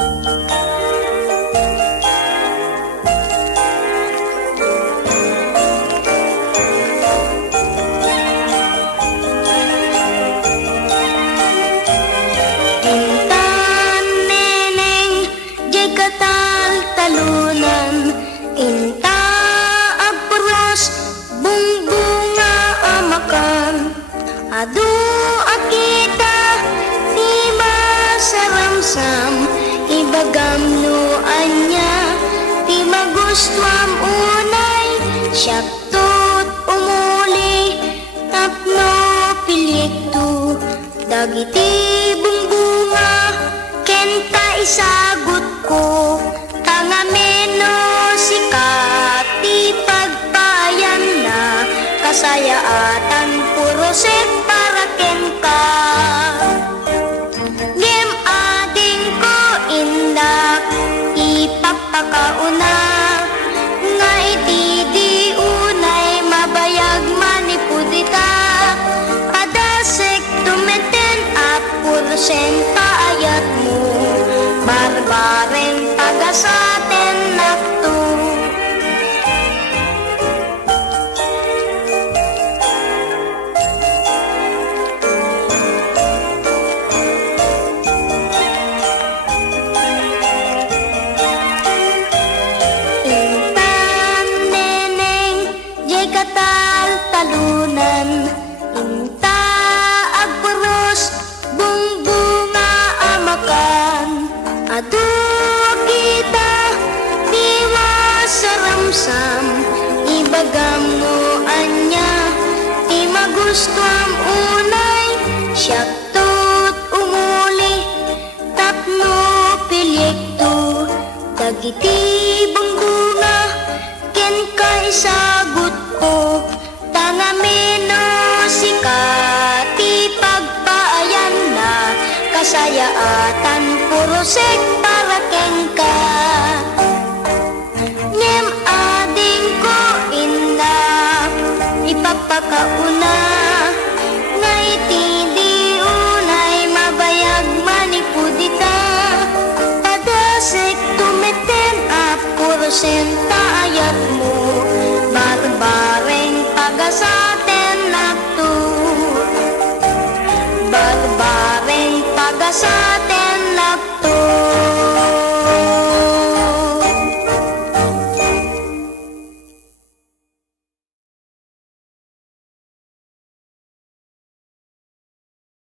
Intan neneng jay katal talunan, inta agpuros bungbunga amakan. Adu akita di masaramsam, ibagam nuanya di magustuam unay, syaktut umuli tapno piliktu dagiti bungbunga kenta isagot ko tangameno sikati pagpayan na kasayaatan purosek para kenka. Ngem ading ko indak ipapakauna nga iti di unay mabayag manipudita padasek tumeten at purosenta ayat mo barbaren pagasaten nakto. Intan neneng jay katal talunan, inta agpuros bungbunga amakan. Adu kita di masaramsam, ibagam mo anya di magustuam unay, syaktut umuli tapno pilikto dagiti bungbunga ken kaisagot ko tangameno sikati pagpaayan na kasayaatan purosek para kenka. Ngem ading ko inna ipapakauna nga iti di unay mabayag manipudita padasek tumeten at purosenta ayat mo barbareng pagasa